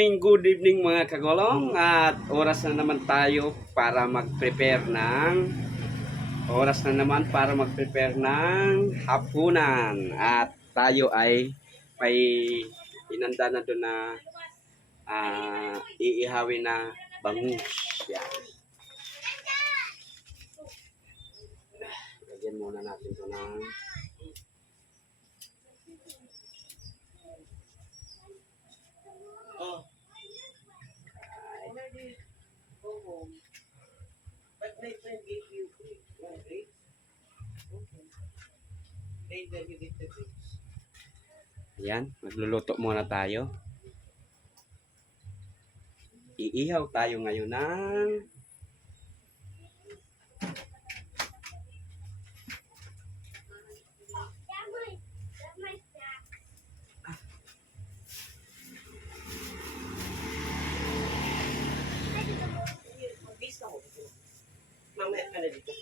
good evening mga kagolong at oras na naman tayo para mag-prepare ng hapunan at tayo ay may inanda na doon na iihawin na bangus. Yan. Lagyan muna natin ito ng Go home. But my friend gave you grapes. Okay. Then you get the grapes. Ayan, magluluto muna tayo. Iihaw tayo ngayon ng Bis ako. Mamaya ka na dito.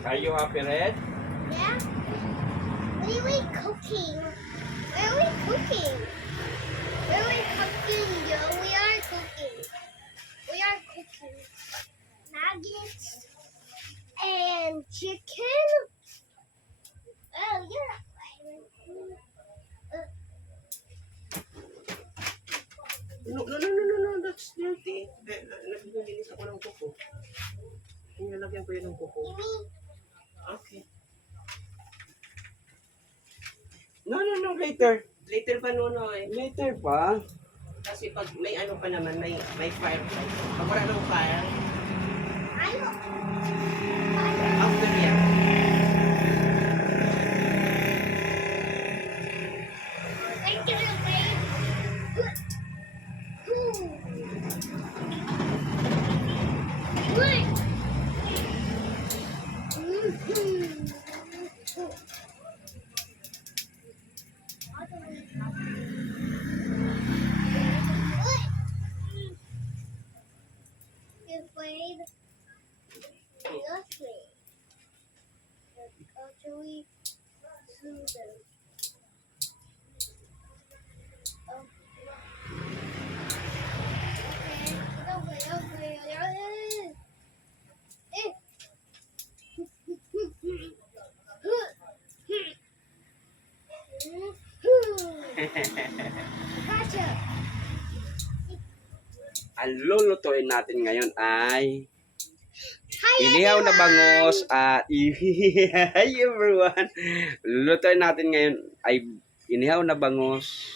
Are you happy, Red? Yeah? What are we cooking? Where are we cooking? Where are we cooking, Joe? We are cooking. We are cooking nuggets and chicken. Oh, yeah. No. That's dirty. Naglilinis ako ng kuko. Nilalagyan ko yun ng kuko. Okay. No, later. Later pa Nonoy. Later pa. Kasi pag may ano pa naman, may fire. Pag wala ng fire, after yan. Gotcha. Ang lulutuin natin ngayon ay Hi, inihaw na bangus at hi everyone. Lulutuin natin ngayon ay inihaw na bangus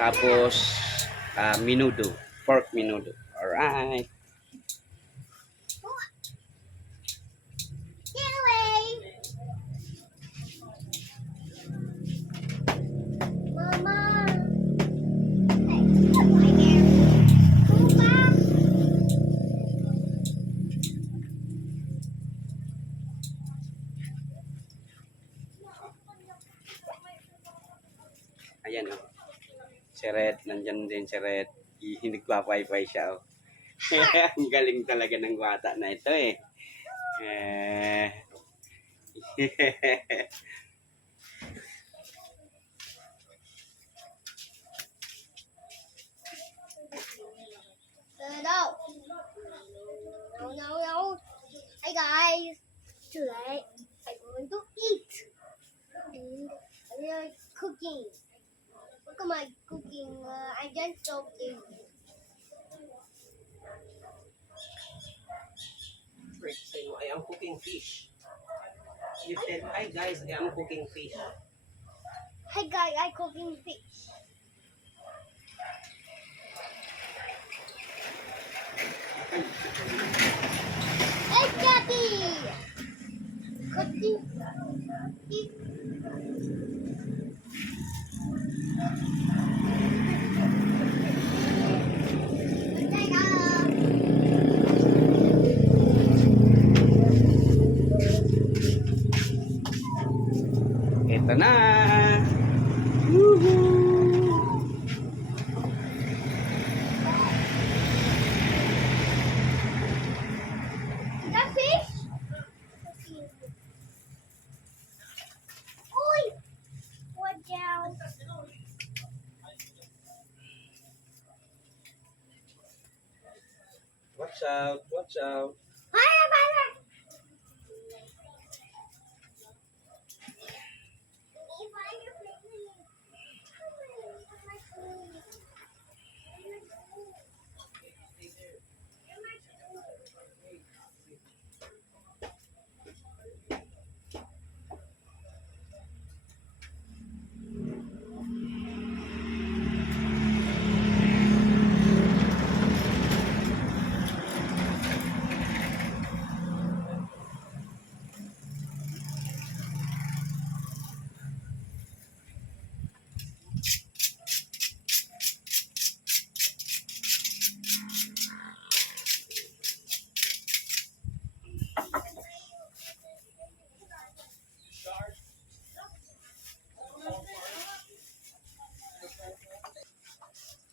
tapos minudo, pork minudo. Alright. Get away! Mama! Hey, hi there. Come back! Ayan o. Si Red, nandyan din si Red. Nagpa-wi-fi siya o. Ang galing talaga ng bata na ito eh. No. No. Hi guys. Today I'm going to eat. And we are cooking. Look at my cooking. I just soaked it. Rick, say mo, I am cooking fish. You said, hi guys, I am cooking fish. Hey guys, I cooking fish. Hey Daddy! Cooking fish. Ito na! Woohoo! That fish? Oi! Watch out. Watch out, watch out. Fire, fire!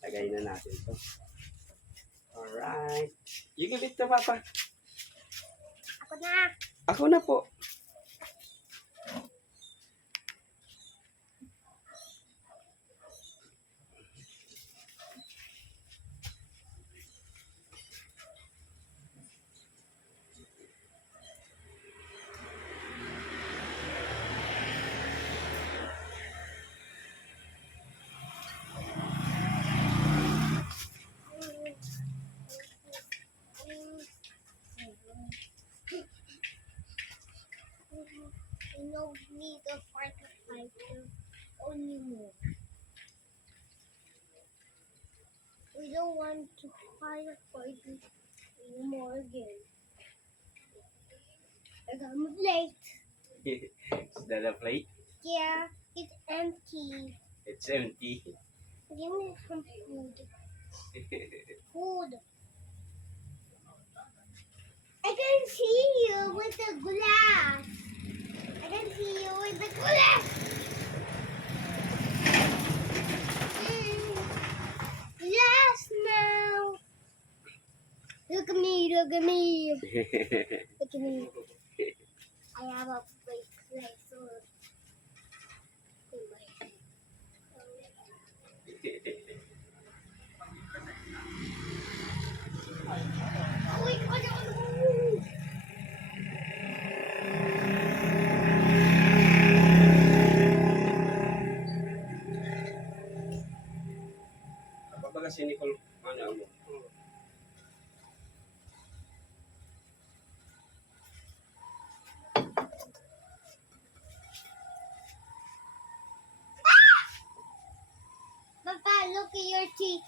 Lagay na natin ito. Alright. You give it to Papa. Ako na. Ako na po. We don't need a firefighter anymore. We don't want to firefight anymore again. I'm late. Is that a plate? Yeah, it's empty. It's empty. Give me some food. Food. I can see you with the glass. I can see you with the glass. Glass now. Look at me, look at me. Look at me. I have a big place in my head. Wait, I don't know. Kapag kasi Nicole, ano mo? Papa, look at your teeth.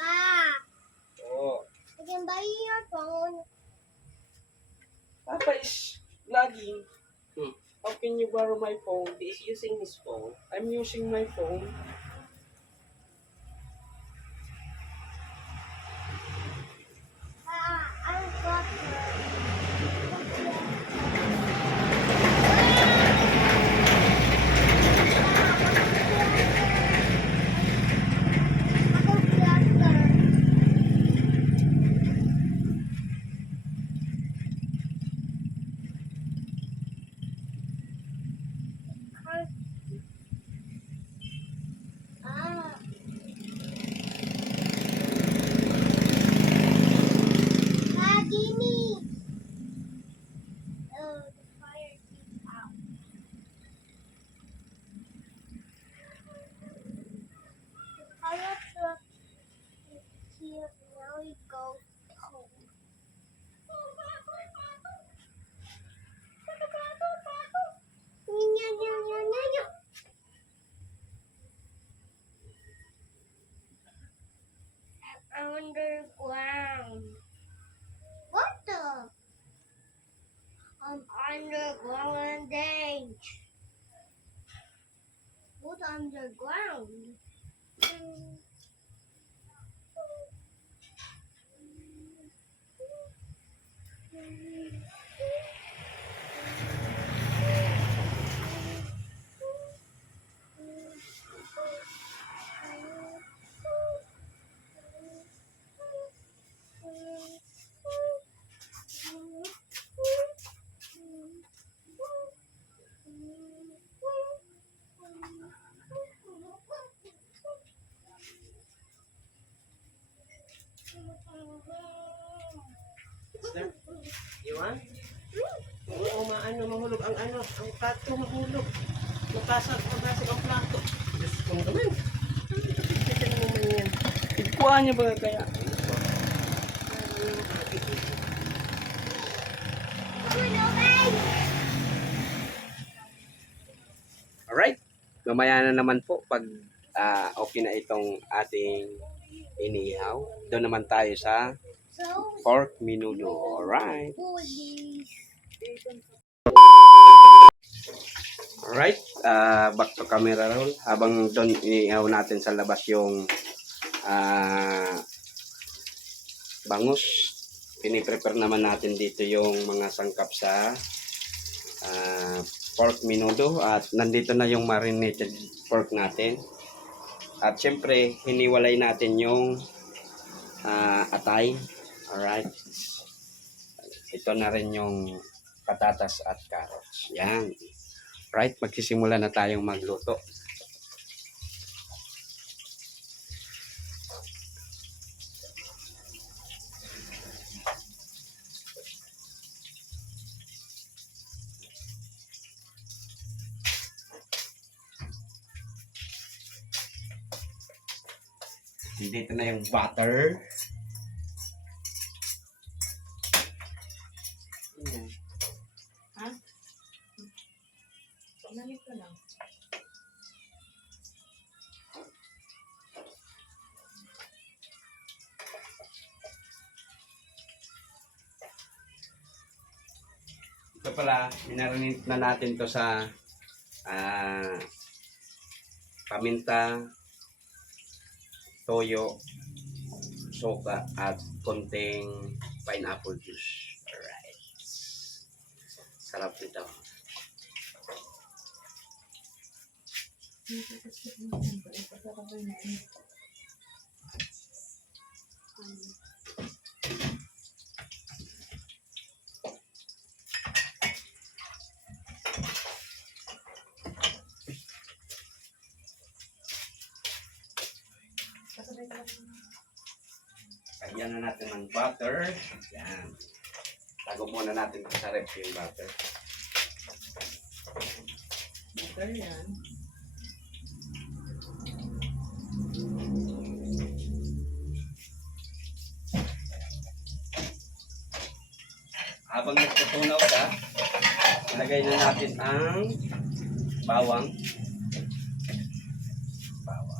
Ah, Oh, I can buy you your phone. Papa is vlogging. How can you borrow my phone? He is using his phone. I'm using my phone. I've got Ah. Ah, Gimme. Oh, the fire is out. The fire truck is here. Now we go home. Underground. What the? I'm underground. What underground? Is there? You want? Oo, mahulog ang ang plato mahulog. Mapasag ang plato. Diyos ko naman. Tignan mo man yan. Ikuha niya ba kaya? Alright. Mamaya na naman po pag okay na itong ating inihaw. Doon naman tayo sa So, pork menudo. Alright. Alright. Back to camera roll. Habang doon inihaw natin sa labas yung bangus. Piniprepare naman natin dito yung mga sangkap sa pork menudo. At nandito na yung marinated pork natin. At syempre, hiniwalay natin yung atay. Alright. Ito na rin yung patatas at carrots. Yan. Right, magsisimula na tayong magluto. Dito na yung butter. Ha? Pagnalit ko lang. Ito pala, minarinate na natin to sa paminta, toyo, soka, at konting pineapple juice. Alright. Sarap nito. Lagyan na natin ng butter. Yan. Tago muna natin sa ref yung butter. Butter yan. Habang nagtutunaw ka, ilagay na natin ang bawang. Bawang.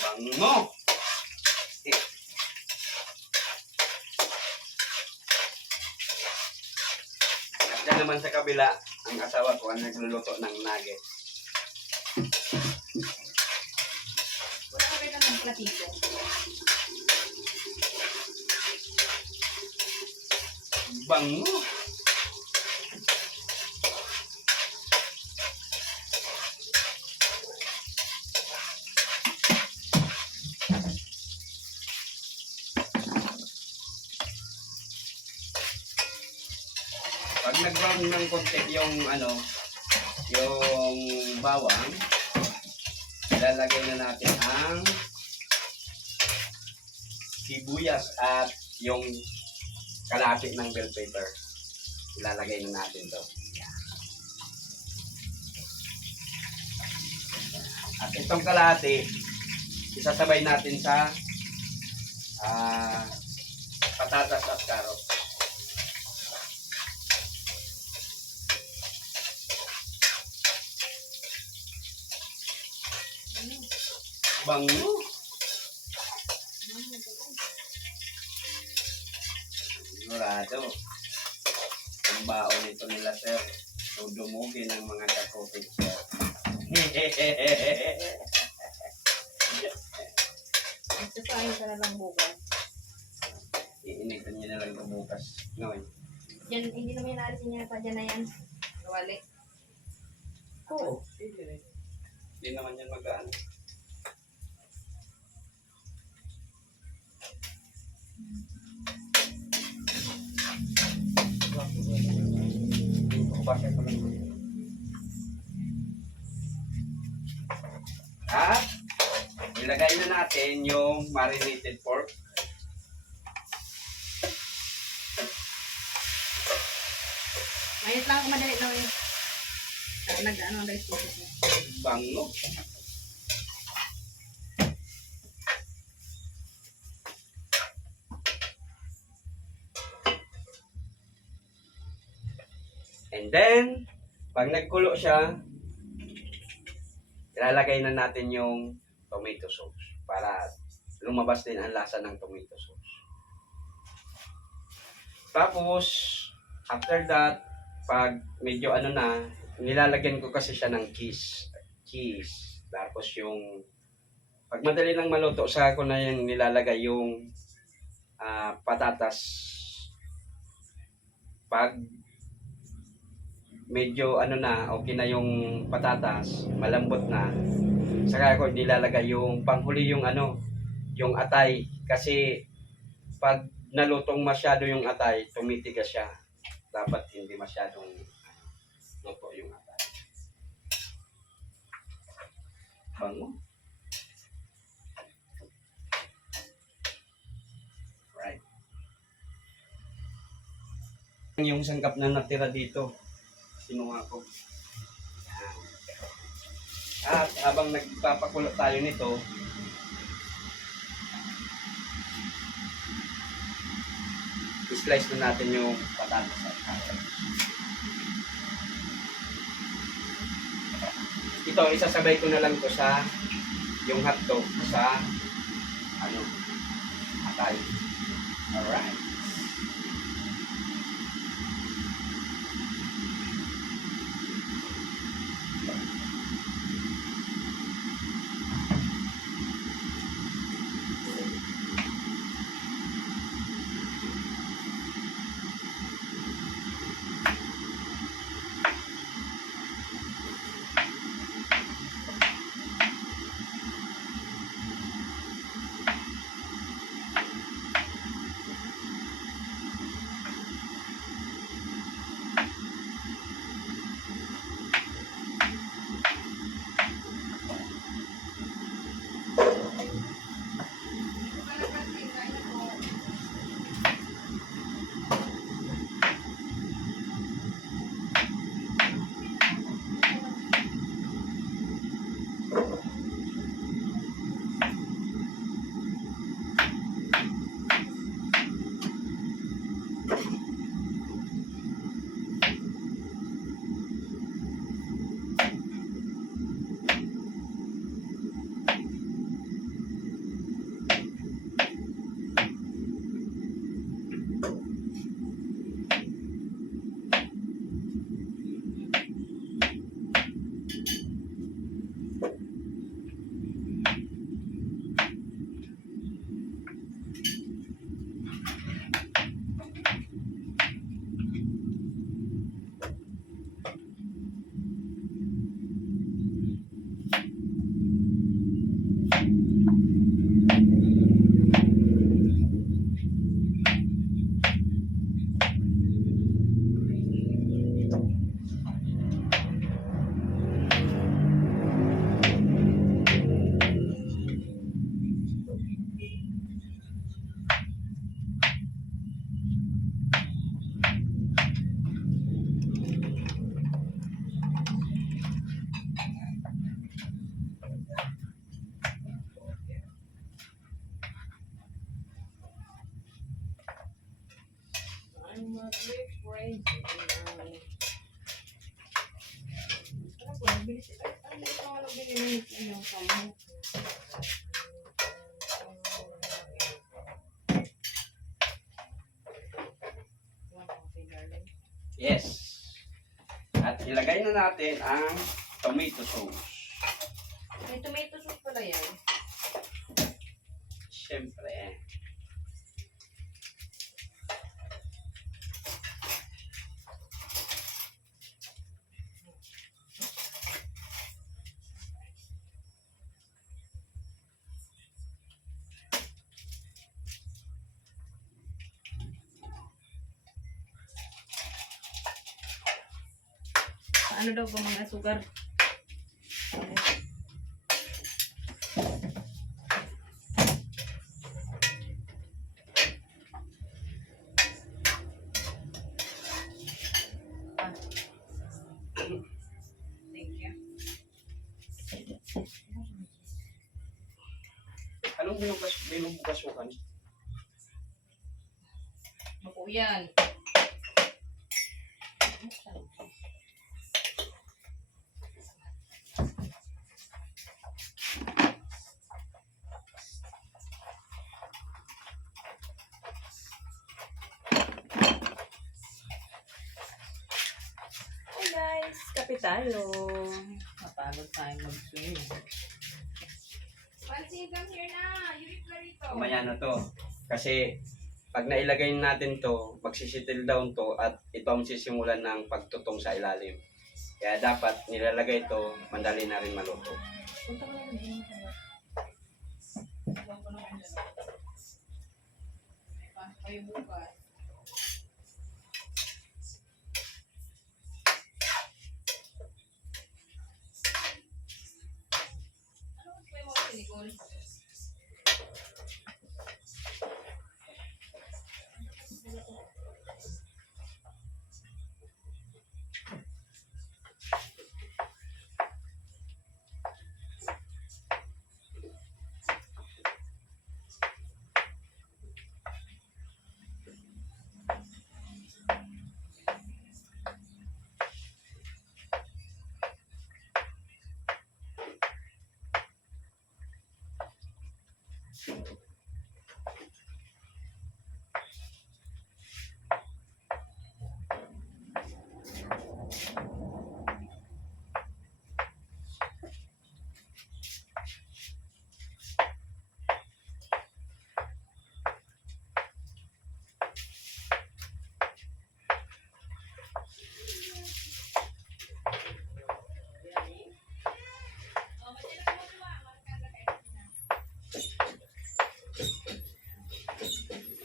Bango! At dyan naman sa kabila, ang asawa ko ang nagluluto ng nuggets. Wala ka rin ng platito. Bango! Pag nag-brown ng konti yung yung bawang, ilalagay na natin ang sibuyas at yung kalahati ng bell pepper. Ilalagay na natin to. Yan. At itong kalahati, isasabay natin sa patatas at carrots. Bango. Sigurado. Ang baon nito nila, sir. Dudumugin ng mga kakopit, sir. Magsasahin ka na lang bukas. Iinitan niya na lang ito bukas. Ngayon. Yan, hindi naman yung naalisin niya pa dyan na yan. Nawali. Oo. Hindi naman yan magaan. Bakit ko lang. At ilagay na natin yung marinated pork. Mayat lang ako madali lang eh. Nag-ano ang rice process niya. Bango. And then, pag nagkulo siya, ilalagay na natin yung tomato sauce para lumabas din ang lasa ng tomato sauce. Tapos, after that, pag medyo ano na, nilalagyan ko kasi siya ng cheese. Tapos yung, pag madali lang maluto, sa ako na yung nilalagay yung patatas. Pag medyo ano na, okay na yung patatas, malambot na, saka ako nilalagay yung panghuli yung ano, yung atay. Kasi pag nalutong masyado yung atay, tumitigas siya. Dapat hindi masyadong luto yung atay. Bango. Right. Yung sangkap na natira dito, kinuha ko. Yan. At habang nagpapakulo tayo nito, i-slice na natin yung patatas at carrots. Ito, isasabay ko na lang to sa yung hotdog sa ano, atay. Alright. Crazy. Ano po, nabili sila. Ano ito nga nabili ng kamo? Yes. At ilagay na natin ang tomato sauce. May tomato sauce pala yan. Siyempre. Ano daw ba mga sugar? Ah. Thank you. Anong binubukasukan? Ano po yan? Hi guys, kape tayo. Mapagod tayo mag-swim. Fancy, come here na. You eat rito. Mamaya na to. Kasi pag nailagay natin to, magsisitil down to at ito ang sisimulan ng pagtutong sa ilalim. Kaya dapat nilalagay ito, mandali na rin maluto. Punta ko lang din. Kayo bukas. Ano gusto mo si Nicole?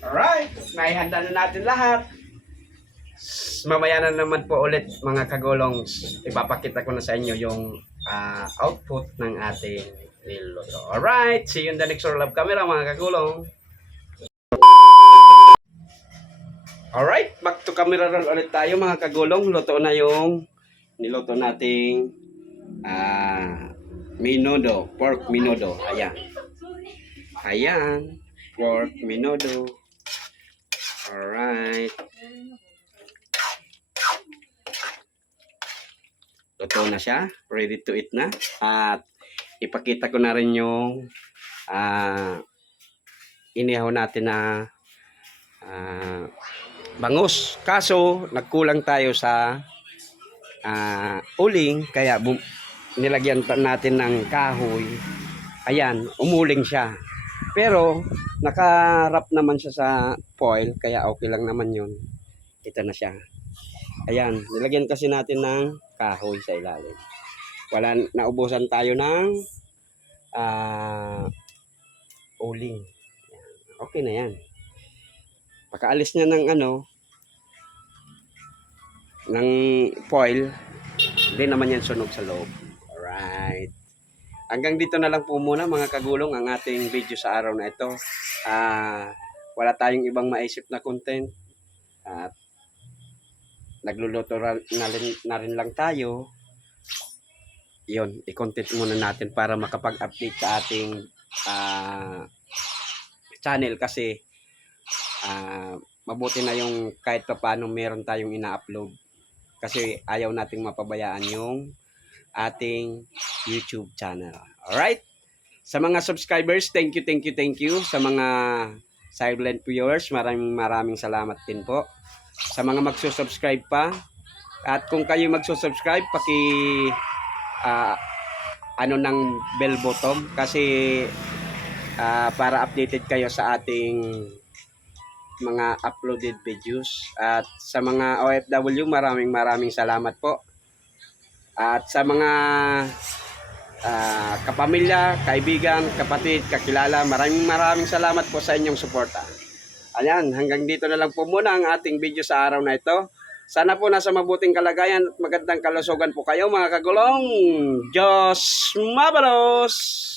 Alright, naihanda na natin lahat. Mamaya na naman po ulit mga kagulong, ipapakita ko na sa inyo yung output ng ating niluto. Alright, see you in the next Orlab camera mga kagulong. Alright, back to camera roll ulit tayo mga kagulong. Luto na yung niluto nating menudo, pork menudo. Ayan. Ayan, pork menudo. Alright. Luto na siya. Ready to eat na. At ipakita ko na rin yung inihaw natin na bangus. Kaso, nagkulang tayo sa uling. Kaya nilagyan natin ng kahoy. Ayan, umuling siya. Pero, nakarap naman siya sa foil, kaya okay lang naman yun. Ito na siya. Ayan, nilagyan kasi natin ng kahoy sa ilalim. Naubusan tayo ng uling. Okay na yan. Pagkaalis niya ng ng foil, hindi naman yan sunog sa loob. Alright. Hanggang dito na lang po muna mga kagulong ang ating video sa araw na ito. Wala tayong ibang maisip na content. At nagluluto na rin lang tayo. Yun, i-content muna natin para makapag-update sa ating channel kasi mabuti na yung kahit pa paano meron tayong ina-upload. Kasi ayaw nating mapabayaan yung ating YouTube channel. Alright? Sa mga subscribers, thank you. Sa mga silent viewers, maraming salamat din po. Sa mga magsusubscribe pa, at kung kayo magsusubscribe, ano ng bell button kasi para updated kayo sa ating mga uploaded videos. At sa mga OFW, maraming salamat po. At sa mga kapamilya, kaibigan, kapatid, kakilala, maraming salamat po sa inyong suporta. Ayan, hanggang dito na lang po muna ang ating video sa araw na ito. Sana po nasa mabuting kalagayan at magandang kalusugan po kayo mga kagulong. Diyos mabalos!